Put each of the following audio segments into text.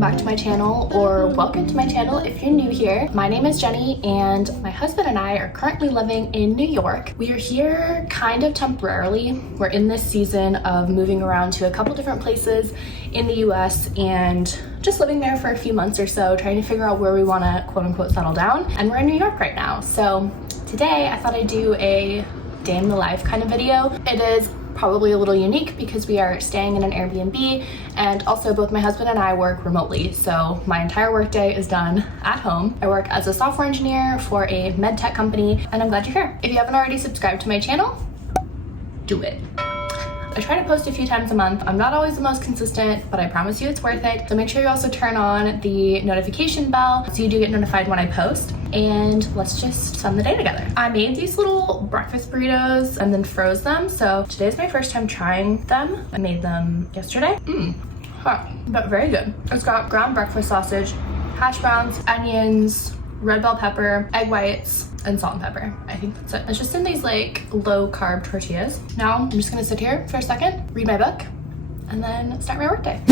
welcome back to my channel, or welcome to my channel if you're new here. My name is Jenny and my husband and I are currently living in New York. We are here kind of temporarily. We're in this season of moving around to a couple different places in the US and just living there for a few months or so, trying to figure out where we want to quote unquote settle down. And we're in New York right now. So today I thought I'd do a day in the life kind of video. It is probably a little unique because we are staying in an Airbnb, and also both my husband and I work remotely, so my entire workday is done at home. I work as a software engineer for a med tech company, and I'm glad you're here. If you haven't already subscribed to my channel, do it. I try to post a few times a month. I'm not always the most consistent, but I promise you it's worth it. So make sure you also turn on the notification bell so you do get notified when I post. And let's just spend the day together. I made these little breakfast burritos and then froze them. So today's my first time trying them. I made them yesterday. Hot, but very good. It's got ground breakfast sausage, hash browns, onions, red bell pepper, egg whites, and salt and pepper. I think that's it. It's just in these like low carb tortillas. Now I'm just gonna sit here for a second, read my book, and then start my workday.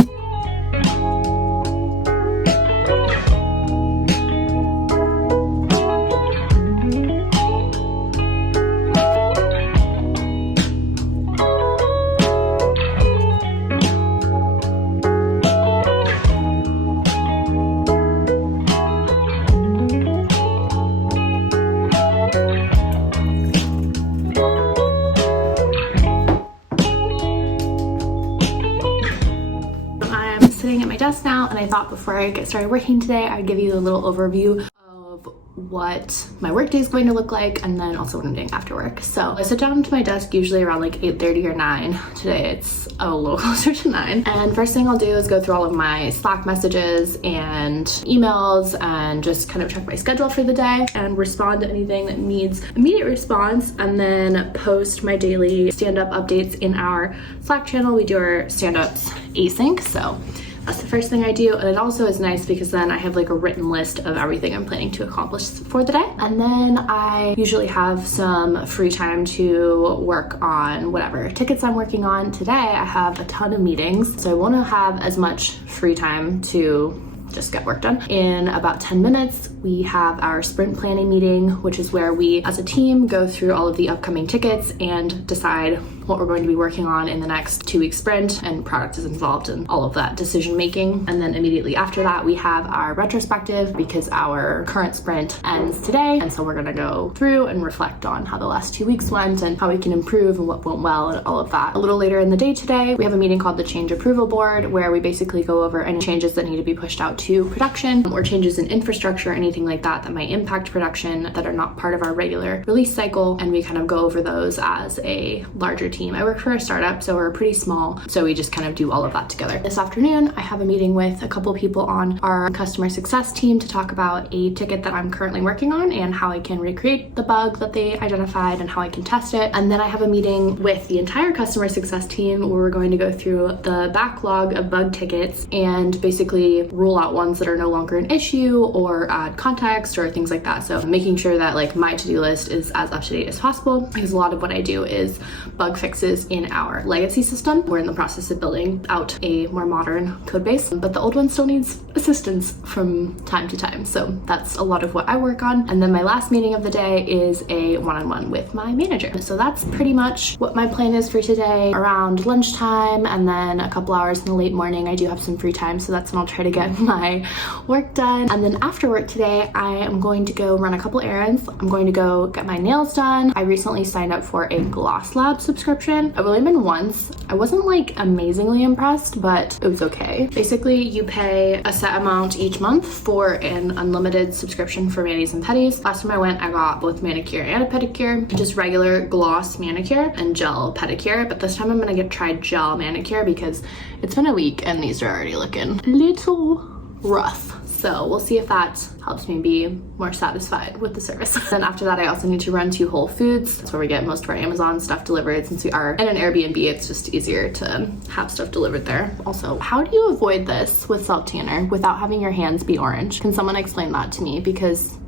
Sitting at my desk now, and I thought before I get started working today, I'd give you a little overview of what my workday is going to look like, and then also what I'm doing after work. So I sit down to my desk usually around like 8:30 or 9. Today it's a little closer to 9. And first thing I'll do is go through all of my Slack messages and emails and just kind of check my schedule for the day and respond to anything that needs immediate response, and then post my daily stand-up updates in our Slack channel. We do our stand-ups async, so that's the first thing I do. And it also is nice because then I have like a written list of everything I'm planning to accomplish for the day. And then I usually have some free time to work on whatever tickets I'm working on. Today I have a ton of meetings, so I won't have as much free time to just get work done. In about 10 minutes, we have our sprint planning meeting, which is where we as a team go through all of the upcoming tickets and decide what we're going to be working on in the next 2-week sprint, and product is involved in all of that decision making. And then immediately after that, we have our retrospective because our current sprint ends today. And so we're gonna go through and reflect on how the last 2 weeks went and how we can improve and what went well and all of that. A little later in the day today, we have a meeting called the Change Approval Board, where we basically go over any changes that need to be pushed out to production, or changes in infrastructure, anything like that that might impact production that are not part of our regular release cycle. And we kind of go over those as a larger team. I work for a startup, so we're pretty small, so we just kind of do all of that together. This afternoon, I have a meeting with a couple people on our customer success team to talk about a ticket that I'm currently working on and how I can recreate the bug that they identified and how I can test it. And then I have a meeting with the entire customer success team where we're going to go through the backlog of bug tickets and basically rule out ones that are no longer an issue or add context or things like that. So making sure that like my to-do list is as up to date as possible, because a lot of what I do is bug fixes in our legacy system. We're in the process of building out a more modern code base, but the old one still needs assistance from time to time. So that's a lot of what I work on. And then my last meeting of the day is a one-on-one with my manager. So that's pretty much what my plan is for today. Around lunchtime and then a couple hours in the late morning, I do have some free time, so that's when I'll try to get my work done. And then after work today, I am going to go run a couple errands. I'm going to go get my nails done. I recently signed up for a Gloss Lab subscription. I've only been once. I wasn't like amazingly impressed, but it was okay. Basically, you pay a set amount each month for an unlimited subscription for manis and pedis. Last time I went, I got both manicure and a pedicure, just regular gloss manicure and gel pedicure. But this time I'm gonna try gel manicure because it's been a week and these are already looking a little rough. So we'll see if that helps me be more satisfied with the service. Then after that, I also need to run to Whole Foods. That's where we get most of our Amazon stuff delivered. Since we are in an Airbnb, it's just easier to have stuff delivered there. Also, how do you avoid this with self tanner without having your hands be orange? Can someone explain that to me? Because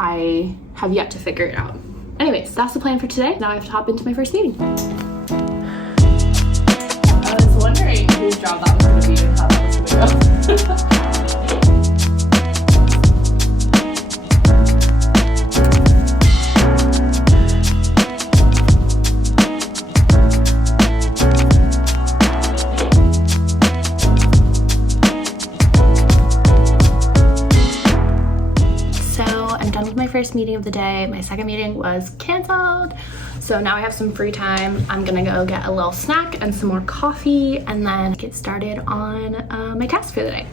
I have yet to figure it out. Anyways, that's the plan for today. Now I have to hop into my first meeting. I was wondering whose job that was going to be and how that was going to go. meeting of the day. My second meeting was canceled. So now I have some free time. I'm gonna go get a little snack and some more coffee and then get started on my task for the day.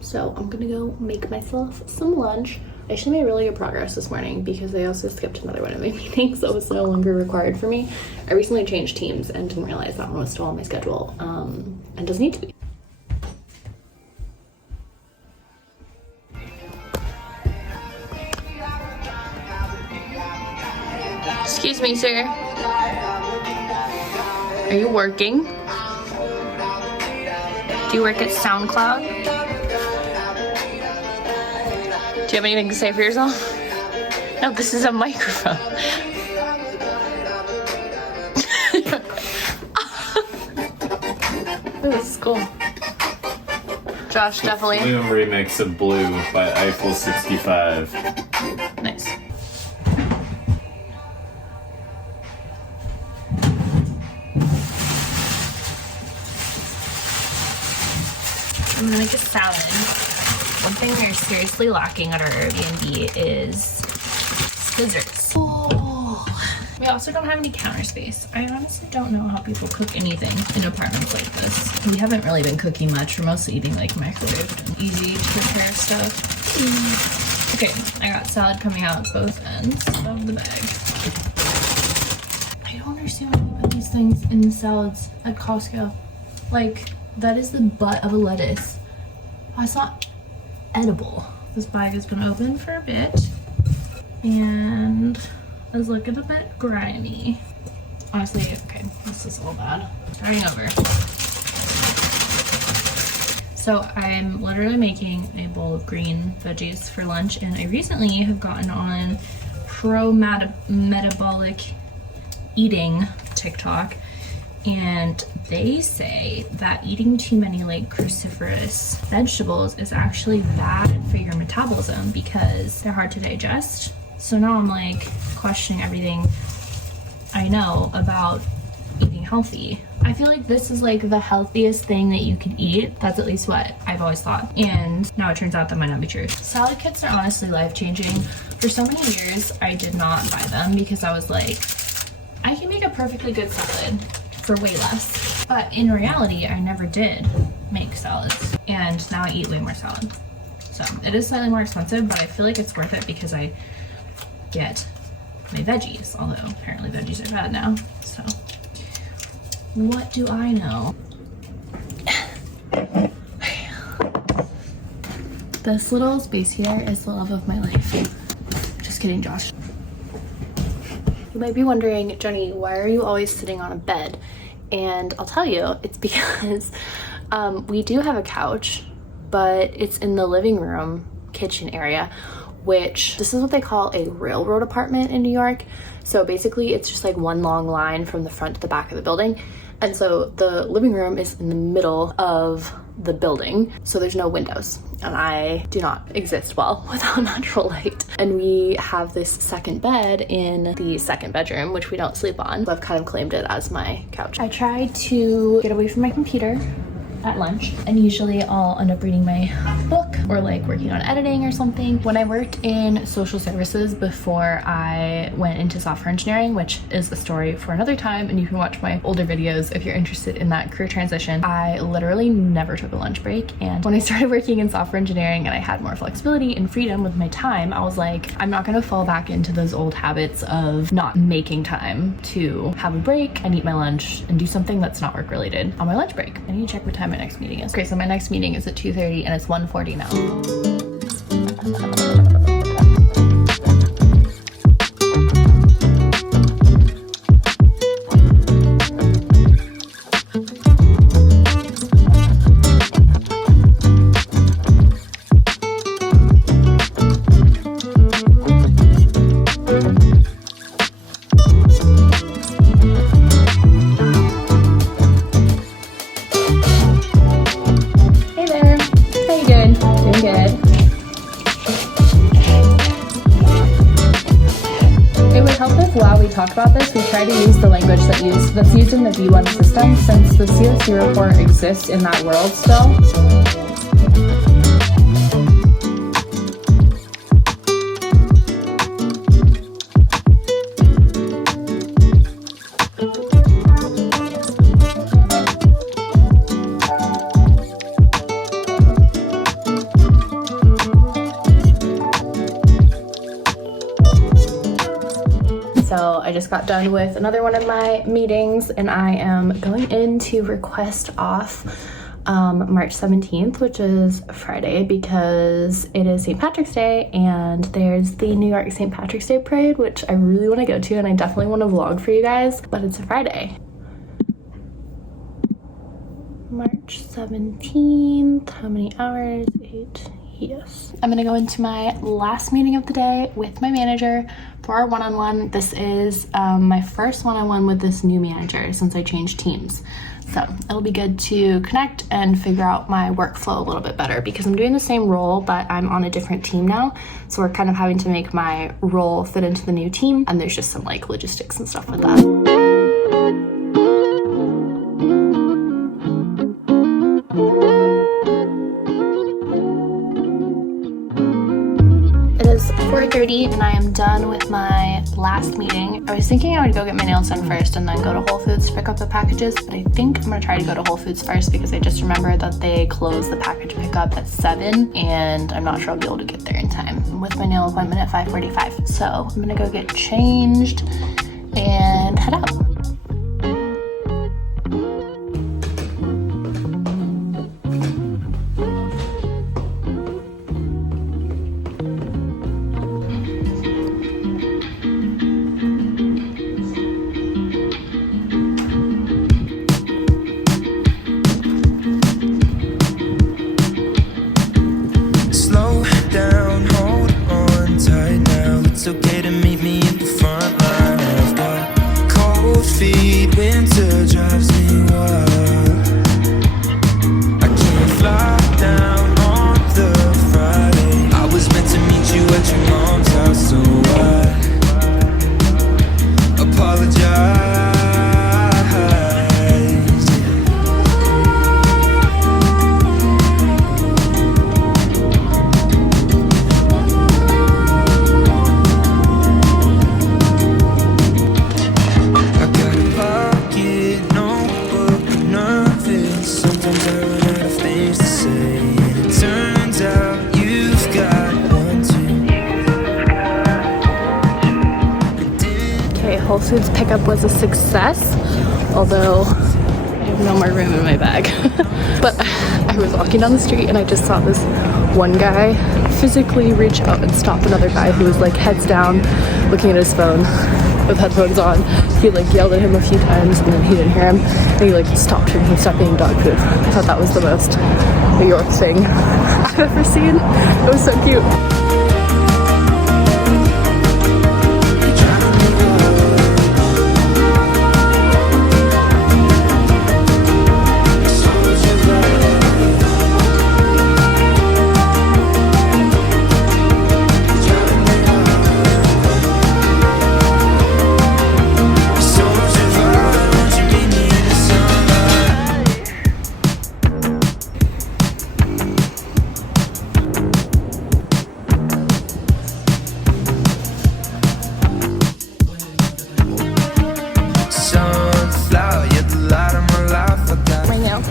So I'm gonna go make myself some lunch. I actually made really good progress this morning because I also skipped another one of my meetings that was no longer required for me. I recently changed teams and didn't realize that one was still on my schedule and doesn't need to be. Excuse me, sir. Are you working? Do you work at SoundCloud? Do you have anything to say for yourself? No, this is a microphone. This is cool. Josh, definitely. Blue remix of Blue by Eiffel 65. Nice. I'm gonna make a salad. One thing we're seriously lacking at our Airbnb is scissors. Oh. We also don't have any counter space. I honestly don't know how people cook anything in apartments like this. We haven't really been cooking much. We're mostly eating like microwaved and easy to prepare stuff. Okay, I got salad coming out both ends of the bag. I don't understand why they put these things in the salads at Costco. Like, that is the butt of a lettuce. Oh, it's not edible. This bag has been open for a bit and is looking a bit grimy. Honestly, okay, this is all bad. Starting over. So I'm literally making a bowl of green veggies for lunch, and I recently have gotten on pro-metabolic eating TikTok, and they say that eating too many like cruciferous vegetables is actually bad for your metabolism because they're hard to digest. So now I'm like questioning everything I know about eating healthy. I feel like this is like the healthiest thing that you could eat. That's at least what I've always thought. And now it turns out that might not be true. Salad kits are honestly life-changing. For so many years, I did not buy them because I was like, I can make a perfectly good salad for way less. But in reality, I never did make salads, and now I eat way more salad. So it is slightly more expensive, but I feel like it's worth it because I get my veggies, although apparently veggies are bad now. So what do I know? This little space here is the love of my life. Just kidding, Josh. You might be wondering, Jenny, why are you always sitting on a bed? And I'll tell you, it's because we do have a couch, but it's in the living room kitchen area, which this is what they call a railroad apartment in New York. So basically it's just like one long line from the front to the back of the building. And so the living room is in the middle of the building, so there's no windows, and I do not exist well without natural light. And we have this second bed in the second bedroom, which we don't sleep on, so I've kind of claimed it as my couch. I try to get away from my computer at lunch, and usually I'll end up reading my book or like working on editing or something. When I worked in social services before I went into software engineering, which is a story for another time, and you can watch my older videos if you're interested in that career transition, I literally never took a lunch break. And when I started working in software engineering and I had more flexibility and freedom with my time, I was like, I'm not gonna fall back into those old habits of not making time to have a break and eat my lunch and do something that's not work related on my lunch break. I need to check what time my next meeting is. Okay, so my next meeting is at 2:30 and it's 1:40 now. While we talk about this, we try to use the language that's used in the V1 system, since the COC report exists in that world still. So I just got done with another one of my meetings and I am going in to request off March 17th, which is Friday, because it is St. Patrick's Day and there's the New York St. Patrick's Day parade, which I really want to go to and I definitely want to vlog for you guys, but it's a Friday. March 17th, how many hours? 8. Yes. I'm gonna go into my last meeting of the day with my manager for our one-on-one. This is my first one-on-one with this new manager since I changed teams. So it'll be good to connect and figure out my workflow a little bit better because I'm doing the same role, but I'm on a different team now. So we're kind of having to make my role fit into the new team. And there's just some like logistics and stuff with that. It is 4:30 and I am done with my last meeting. I was thinking I would go get my nails done first and then go to Whole Foods to pick up the packages, but I think I'm gonna try to go to Whole Foods first because I just remembered that they close the package pickup at 7 and I'm not sure I'll be able to get there in time. I'm with my nail appointment at 5:45. So I'm gonna go get changed and head out. It's okay to meet me at the front line. I've got cold feet, winter drives me wild. I can't fly down on the Friday. I was meant to meet you at your mom's house, so I apologize. Whole Foods pickup was a success, although I have no more room in my bag. But I was walking down the street and I just saw this one guy physically reach out and stop another guy who was like heads down looking at his phone with headphones on. He like yelled at him a few times and then he didn't hear him and he like stopped him. He stopped being dog food. I thought that was the most New York thing I've ever seen. It was so cute.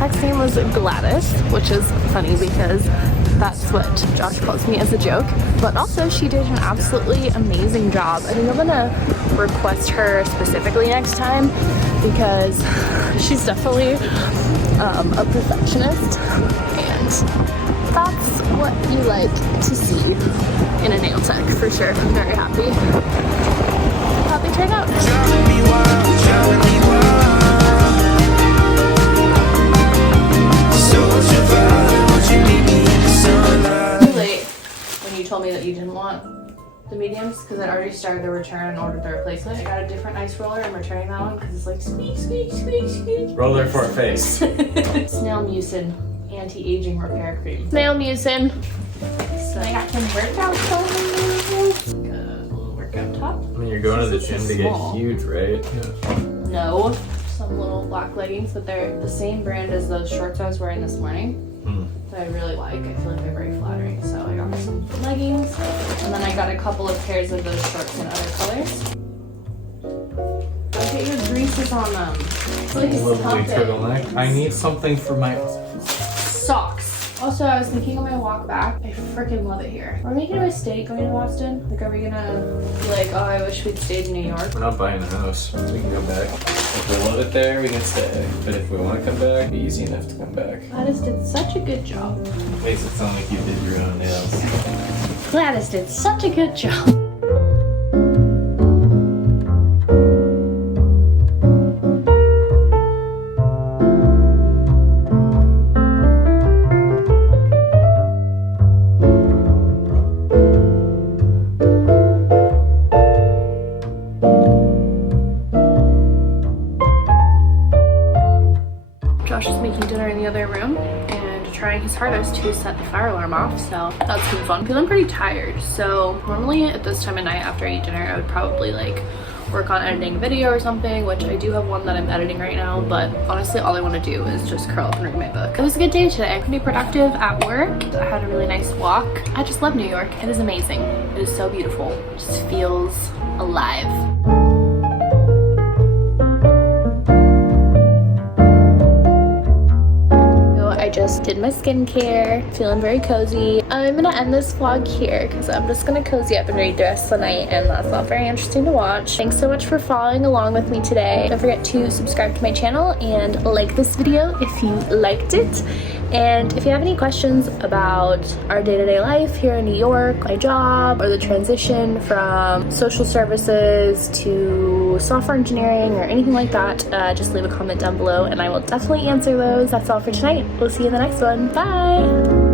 tech's name was Gladys, which is funny because that's what Josh calls me as a joke. But also she did an absolutely amazing job. I think I'm gonna request her specifically next time because she's definitely a perfectionist, and that's what you like to see in a nail tech for sure. I'm very happy how they turned out. Driving me wild, driving me wild. Soldier vibe, won't you meet me in the sunlight? Too late when you told me that you didn't want the mediums because I already started the return and ordered the replacement. I got a different ice roller. I'm returning that one because it's like squeak, squeak, squeak, squeak. Roller for a face. Snail mucin anti-aging repair cream. Snail mucin. So I got some workout clothes. Like a little workout top. I mean, you're going to the This gym is to get small. huge, right? Yeah. No. Some little black leggings, but they're the same brand as those shorts I was wearing this morning. That I really like. I feel like they're very flattering. So I got some leggings, and then I got a couple of pairs of those shorts in other colors. Look at your greases on them. Please Lovely stop it. turtleneck. I need something for my Socks. Also, I was thinking on my walk back, I freaking love it here. Are we making a mistake going to Boston? Like, are we gonna be like, oh, I wish we'd stayed in New York? We're not buying a house. We can go back. If we love it there, we can stay. But if we want to come back, it'd be easy enough to come back. Gladys did such a good job. Makes it sound like you did your own nails. Gladys did such a good job. Josh is making dinner in the other room and trying his hardest to set the fire alarm off, so that's been fun. Feeling pretty tired, so normally at this time of night after I eat dinner, I would probably like work on editing a video or something, which I do have one that I'm editing right now, but honestly all I want to do is just curl up and read my book. It was a good day today. Pretty productive at work. I had a really nice walk. I just love New York. It is amazing. It is so beautiful. It just feels alive. I just did my skincare, feeling very cozy. I'm gonna end this vlog here because I'm just gonna cozy up and read the rest of the night, and that's not very interesting to watch. Thanks so much for following along with me today. Don't forget to subscribe to my channel and like this video if you liked it. And if you have any questions about our day-to-day life here in New York, my job, or the transition from social services to software engineering or anything like that, just leave a comment down below and I will definitely answer those. That's all for tonight. We'll see you in the next one. Bye!